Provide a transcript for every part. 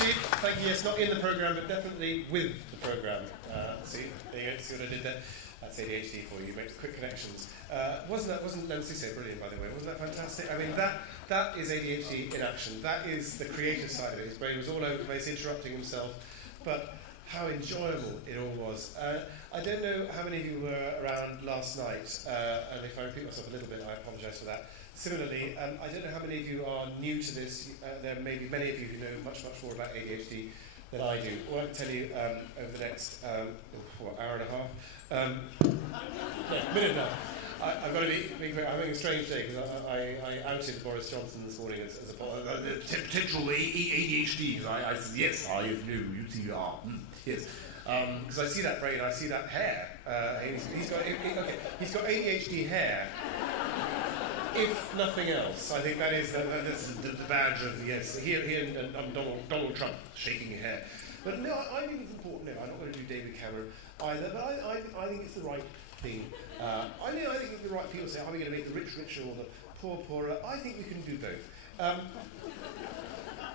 ADHD, thank you, yes, not in the programme, but definitely with the programme. See, there you go, see what I did there? That's ADHD for you, makes quick connections. Wasn't Nancy so brilliant, by the way? Wasn't that fantastic? I mean, that is ADHD in action. That is the creative side of it. His brain was all over the place, interrupting himself, but how enjoyable it all was. I don't know how many of you were around last night, and if I repeat myself a little bit, I apologise for that. Similarly, I don't know how many of you are new to this. There may be many of you who know much, much more about ADHD than I do. All I can tell you over the next hour and a half, minute now. I've got to be I'm having a strange day because I outed Boris Johnson this morning as a potential ADHD. I said, yes, I have no, you see you are. Yes. Because I see that brain, I see that hair. He's got ADHD hair. If nothing else, I think that's the badge of, yes, here and Donald Trump shaking your hair. But no, I think it's important. No, I'm not going to do David Cameron either, but I think it's the right thing. I think the right people say, are we going to make the rich richer or the poor poorer? I think we can do both.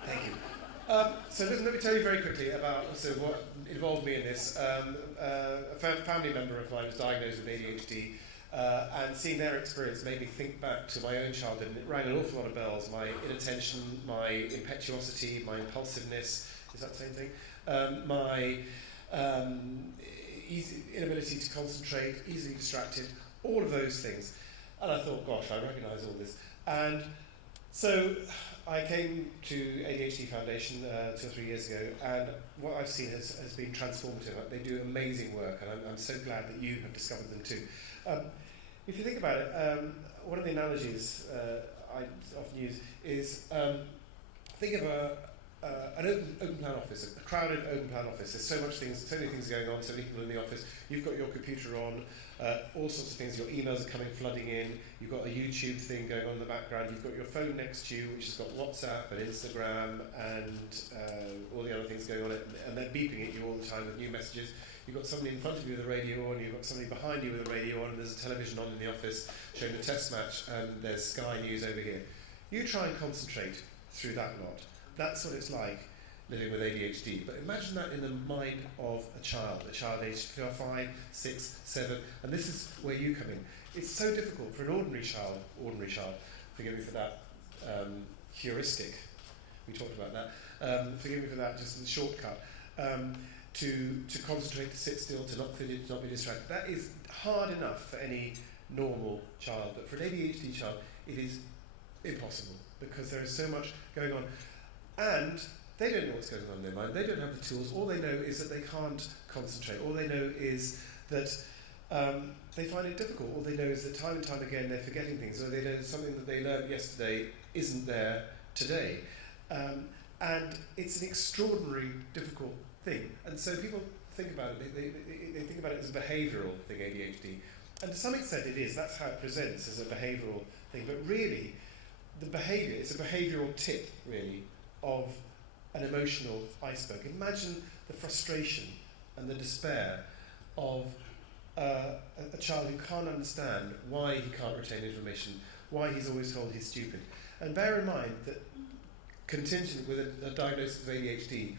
Thank you. So let me tell you very quickly about what involved me in this. A family member of mine was diagnosed with ADHD. And seeing their experience made me think back to my own childhood, and it rang an awful lot of bells. My inattention, my impetuosity, my impulsiveness, is that the same thing? My inability to concentrate, easily distracted, all of those things. And I thought, gosh, I recognise all this. And so I came to ADHD Foundation 2 or 3 years ago, and what I've seen has been transformative. They do amazing work, and I'm so glad that you have discovered them too. If you think about it, one of the analogies I often use is think of an open plan office, a crowded open plan office. There's so many things going on, so many people in the office. You've got your computer on, all sorts of things. Your emails are coming flooding in. You've got a YouTube thing going on in the background. You've got your phone next to you, which has got WhatsApp and Instagram and all the other things going on, and they're beeping at you all the time with new messages. You've got somebody in front of you with a radio on, you've got somebody behind you with a radio on, and there's a television on in the office showing the test match, and there's Sky News over here. You try and concentrate through that lot. That's what it's like living with ADHD. But imagine that in the mind of a child aged 5, 6, 7, and this is where you come in. It's so difficult for an ordinary child, forgive me for that heuristic, we talked about that, forgive me for that, just the shortcut, to concentrate, to sit still, to not be distracted. That is hard enough for any normal child, but for an ADHD child, it is impossible because there is so much going on. And they don't know what's going on in their mind. They don't have the tools. All they know is that they can't concentrate. All they know is that they find it difficult. All they know is that time and time again they're forgetting things, or they know something that they learned yesterday isn't there today. And it's an extraordinary, difficult thing. And so people think about it, they think about it as a behavioural thing, ADHD. And to some extent it is. That's how it presents, as a behavioural thing. But really, the behaviour, it's a behavioural tip, really, of an emotional iceberg. Imagine the frustration and the despair of a child who can't understand why he can't retain information, why he's always told he's stupid. And bear in mind that contingent with a diagnosis of ADHD,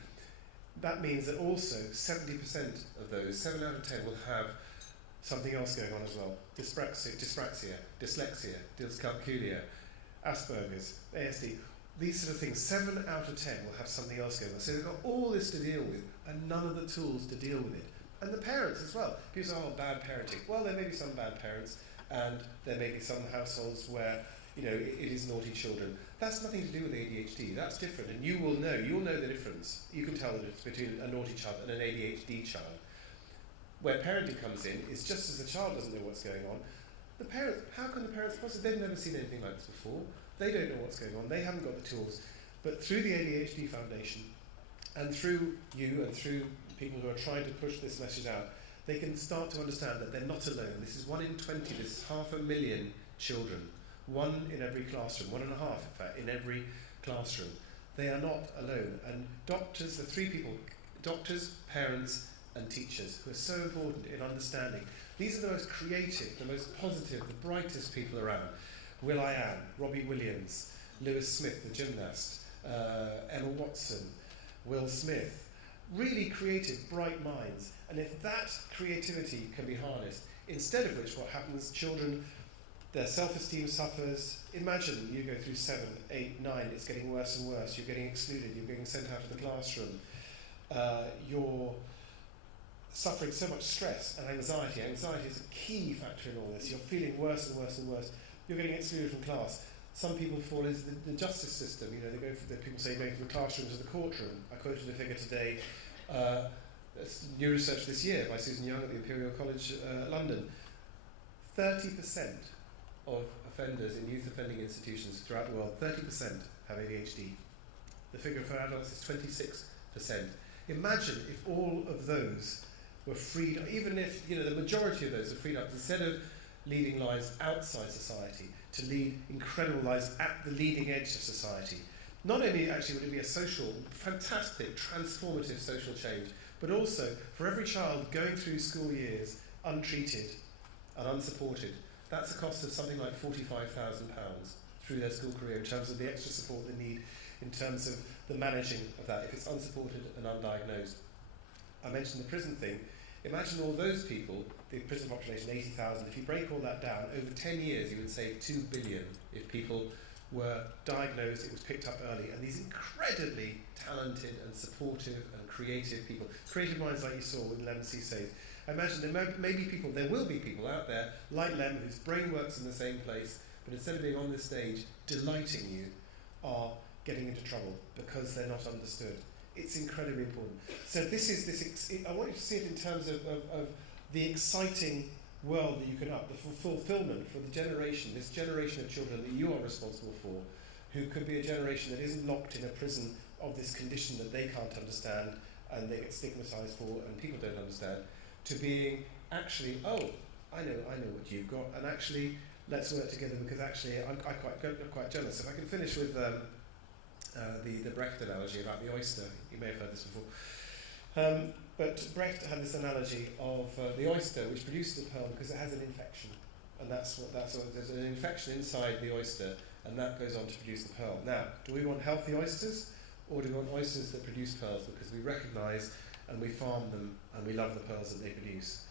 that means that also 70% of those, 7 out of 10, will have something else going on as well. Dyspraxia, dyslexia, dyscalculia, Asperger's, ASD. These sort of things, 7 out of 10 will have something else going on. So they've got all this to deal with and none of the tools to deal with it. And the parents as well. People say, oh, bad parenting. Well, there may be some bad parents, and there may be some households where, it is naughty children. That's nothing to do with ADHD. That's different, and you'll know the difference. You can tell the difference between a naughty child and an ADHD child. Where parenting comes in is just as the child doesn't know what's going on, how can the parents possibly? They've never seen anything like this before. They don't know what's going on. They haven't got the tools. But through the ADHD Foundation, and through you and through people who are trying to push this message out, they can start to understand that they're not alone. This is 1 in 20. This is 500,000 children. 1 in every classroom. 1.5, in fact, in every classroom. They are not alone. And doctors, the 3 people, doctors, parents, and teachers, who are so important in understanding. These are the most creative, the most positive, the brightest people around. Will.i.am, Robbie Williams, Lewis Smith, the gymnast, Emma Watson, Will Smith. Really creative, bright minds. And if that creativity can be harnessed, instead of which what happens, children, their self-esteem suffers. Imagine you go through 7, 8, 9, it's getting worse and worse. You're getting excluded, you're getting sent out of the classroom. You're suffering so much stress and anxiety. Anxiety is a key factor in all this. You're feeling worse and worse and worse. You're getting excluded from class. Some people fall into the justice system. You know, they go for people say going from the classroom to the courtroom. I quoted a figure today, new research this year by Susan Young at the Imperial College London. 30% of offenders in youth offending institutions throughout the world, 30% have ADHD. The figure for adults is 26%. Imagine if all of those were freed, even if the majority of those are freed up, instead of leading lives outside society, to lead incredible lives at the leading edge of society. Not only actually would it be a fantastic, transformative social change, but also for every child going through school years untreated and unsupported, that's a cost of something like £45,000 through their school career in terms of the extra support they need, in terms of the managing of that, if it's unsupported and undiagnosed. I mentioned the prison thing. Imagine all those people, the prison population, 80,000, if you break all that down, over 10 years you would save 2 billion if people were diagnosed, it was picked up early, and these incredibly talented and supportive and creative people, creative minds like you saw with Lem Cisse. I imagine there will be people out there like Lem whose brain works in the same place, but instead of being on this stage delighting you, are getting into trouble because they're not understood. It's incredibly important. So I want you to see it in terms of the exciting world that you can up, the fulfillment for this generation of children that you are responsible for, who could be a generation that isn't locked in a prison of this condition that they can't understand and they get stigmatized for and people don't understand, to being actually, I know what you've got, and actually let's work together, because actually I'm quite jealous. If I can finish with the Brecht analogy about the oyster. You may have heard this before. But Brecht had this analogy of the oyster, which produces the pearl because it has an infection. And that's what there's an infection inside the oyster, and that goes on to produce the pearl. Now, do we want healthy oysters, or do we want oysters that produce pearls because we recognise and we farm them and we love the pearls that they produce?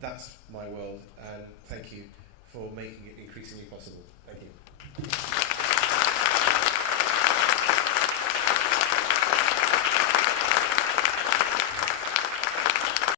That's my world, and thank you for making it increasingly possible. Thank you.